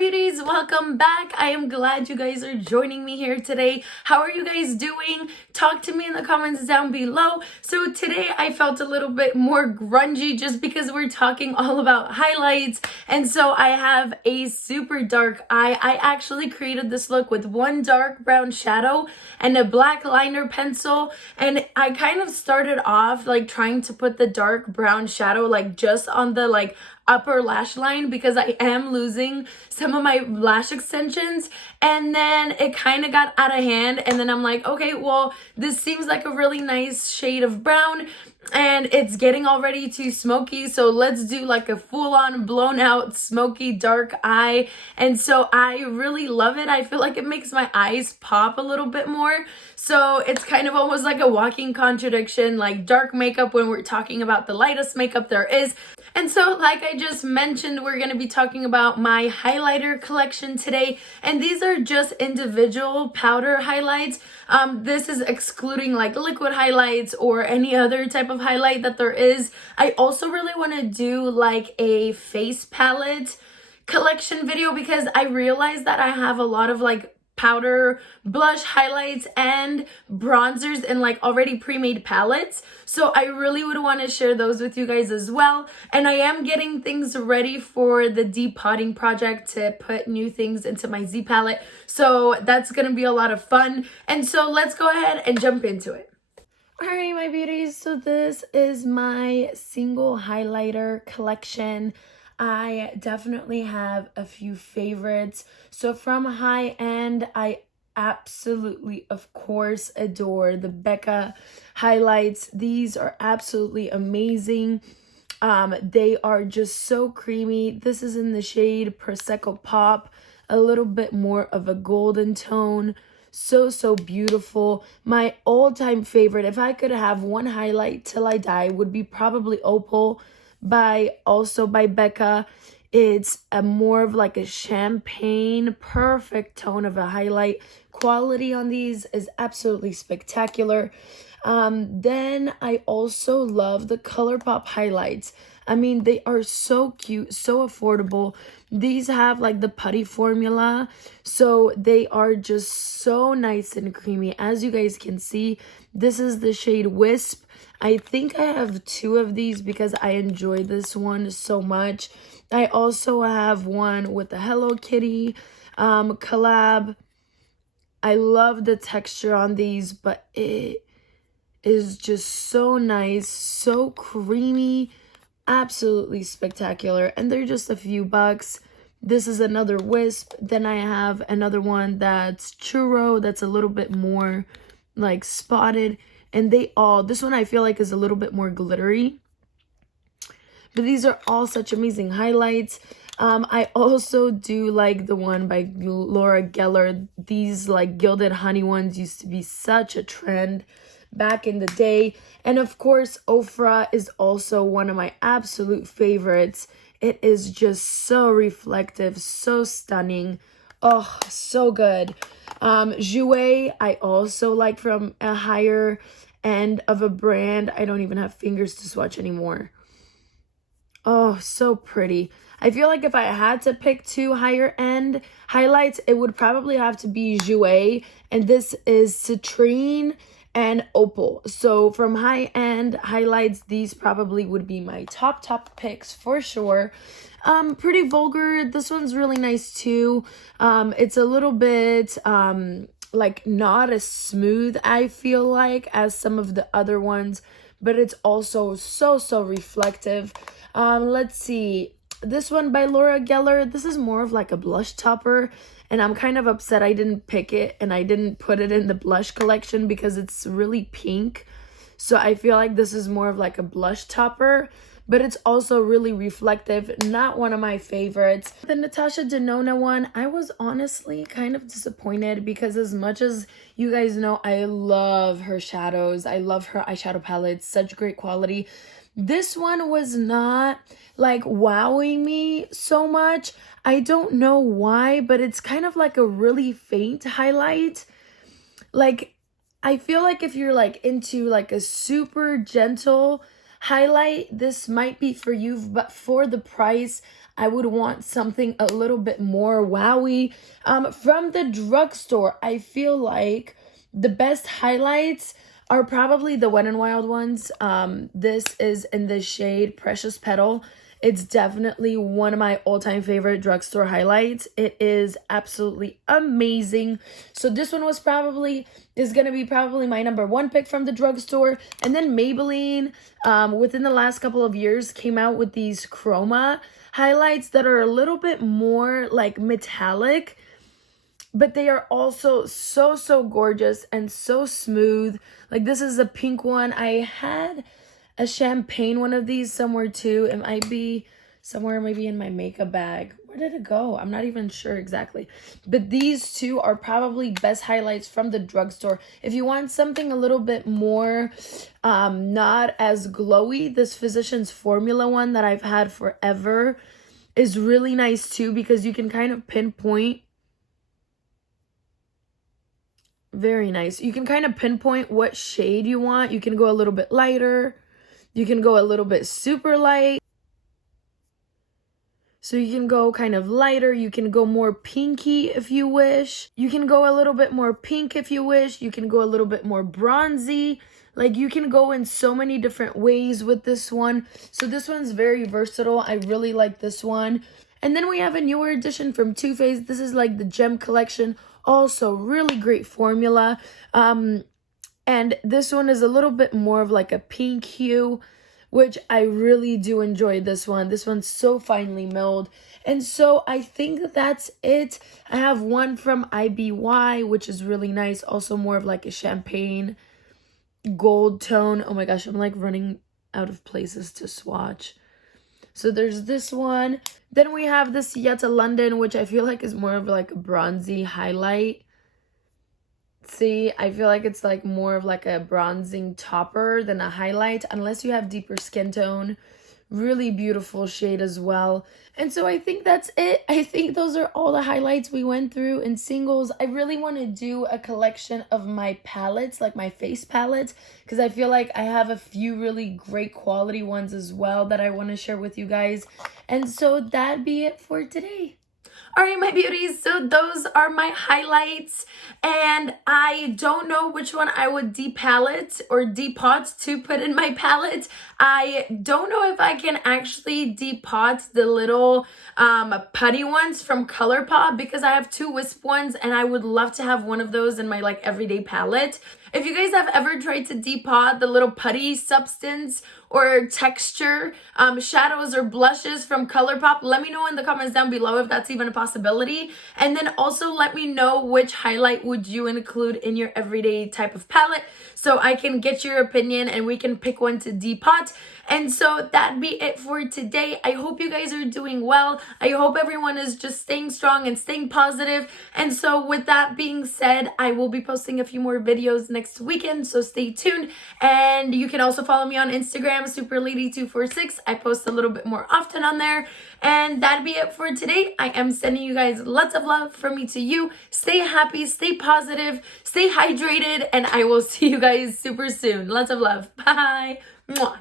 beauties, welcome back. I am glad you guys are joining me here today. How are you guys doing? Talk to me in the comments down below. So today I felt a little bit more grungy just because we're talking all about highlights, and so I have a super dark eye. I actually created this look with one dark brown shadow and a black liner pencil, and I kind of started off like trying to put the dark brown shadow like just on the upper lash line because I am losing some of my lash extensions, and then it kind of got out of hand, and then I'm like, okay, well, this seems like a really nice shade of brown and it's getting already too smoky, so let's do like a full-on blown out smoky dark eye. And so I really love it. I feel like it makes my eyes pop a little bit more, so it's kind of almost like a walking contradiction, like dark makeup when we're talking about the lightest makeup there is. And so like I just mentioned, we're going to be talking about my highlighter collection today, and these are just individual powder highlights. This is excluding like liquid highlights or any other type of highlight that there is. I also really want to do like a face palette collection video because I realized that I have a lot of like powder, blush, highlights, and bronzers in like already pre-made palettes. So I really would want to share those with you guys as well. And I am getting things ready for the depotting project to put new things into my Z palette. So that's going to be a lot of fun. And so let's go ahead and jump into it. Alright, my beauties, so this is my single highlighter collection. I definitely have a few favorites. So from high end, I absolutely, of course, adore the Becca highlights. These are absolutely amazing. They are just so creamy. This is in the shade Prosecco Pop, a little bit more of a golden tone. So beautiful. My all-time favorite, if I could have one highlight till I die, would be probably Opal by Becca. It's a more of like a champagne, perfect tone of a highlight. Quality on these is absolutely spectacular. Then I also love the ColourPop highlights. I mean, they are so cute, so affordable. These have like the putty formula, so they are just so nice and creamy. As you guys can see, this is the shade Wisp. I think I have two of these because I enjoy this one so much. I also have one with the Hello Kitty collab. I love the texture on these, but it is just so nice, so creamy, absolutely spectacular, and they're just a few bucks. This is another Wisp. Then I have another one that's Churro, that's a little bit more like spotted, and this one I feel like is a little bit more glittery, but these are all such amazing highlights. I also do like the one by Laura Geller. These like gilded honey ones used to be such a trend back in the day. And of course, Ofra is also one of my absolute favorites. It is just so reflective, so stunning. Oh, so good. Jouer, I also like from a higher end of a brand. I don't even have fingers to swatch anymore. Oh, so pretty. I feel like if I had to pick two higher end highlights, it would probably have to be Jouer, and this is Citrine and Opal. So from high end highlights, these probably would be my top picks for sure. Pretty Vulgar, this one's really nice too. It's a little bit like not as smooth, I feel like, as some of the other ones, but it's also so reflective. Let's see, this one by Laura Geller, this is more of like a blush topper, and I'm kind of upset I didn't pick it and I didn't put it in the blush collection because it's really pink. So I feel like this is more of like a blush topper, but it's also really reflective. Not one of my favorites. The Natasha Denona one, I was honestly kind of disappointed because as much as you guys know, I love her shadows. I love her eyeshadow palettes, such great quality. This one was not like wowing me so much. I don't know why, but it's kind of like a really faint highlight. Like, I feel like if you're like into like a super gentle highlight, this might be for you, but for the price, I would want something a little bit more wowy. From the drugstore, I feel like the best highlights are probably the Wet n Wild ones. This is in the shade Precious Petal. It's definitely one of my all-time favorite drugstore highlights. It is absolutely amazing. So this one is gonna be probably my #1 pick from the drugstore. And then Maybelline, within the last couple of years, came out with these chroma highlights that are a little bit more like metallic, but they are also so gorgeous and so smooth. Like this is a pink one. I had a champagne one of these somewhere too. It might be somewhere maybe in my makeup bag. Where did it go? I'm not even sure exactly. But these two are probably best highlights from the drugstore. If you want something a little bit more not as glowy, this Physicians Formula one that I've had forever is really nice too, because you can kind of pinpoint. Very nice. You can kind of pinpoint what shade you want. You can go a little bit lighter. You can go a little bit super light. So you can go kind of lighter. You can go more pinky if you wish. You can go a little bit more pink if you wish. You can go a little bit more bronzy. Like you can go in so many different ways with this one. So this one's very versatile. I really like this one. And then we have a newer edition from Too Faced. This is like the Gem Collection. Also really great formula. And this one is a little bit more of like a pink hue, which I really do enjoy this one. This one's so finely milled. And so I think that's it. I have one from IBY, which is really nice. Also more of like a champagne gold tone. Oh my gosh, I'm like running out of places to swatch. So there's this one. Then we have this Yetta London, which I feel like is more of like a bronzy highlight. See, I feel like it's like more of like a bronzing topper than a highlight, unless you have deeper skin tone. Really beautiful shade as well. And so I think that's it. I think those are all the highlights we went through in singles. I really want to do a collection of my palettes, like my face palettes, because I feel like I have a few really great quality ones as well that I want to share with you guys. And so that'd be it for today. All right, my beauties, so those are my highlights, and I don't know which one I would depalette or depot to put in my palette. I don't know if I can actually depot the little putty ones from ColourPop, because I have 2 wisp ones and I would love to have one of those in my like everyday palette. If you guys have ever tried to depot the little putty substance or texture shadows or blushes from ColourPop, let me know in the comments down below if that's even a possibility. And then also let me know which highlight would you include in your everyday type of palette, so I can get your opinion and we can pick one to depot. And so that'd be it for today. I hope you guys are doing well. I hope everyone is just staying strong and staying positive. And so with that being said, I will be posting a few more videos next weekend, so stay tuned. And you can also follow me on Instagram, superlady246. I post a little bit more often on there. And that'd be it for today. I am sending you guys lots of love from me to you. Stay happy, stay positive, stay hydrated, and I will see you guys super soon. Lots of love. Bye. Mwah.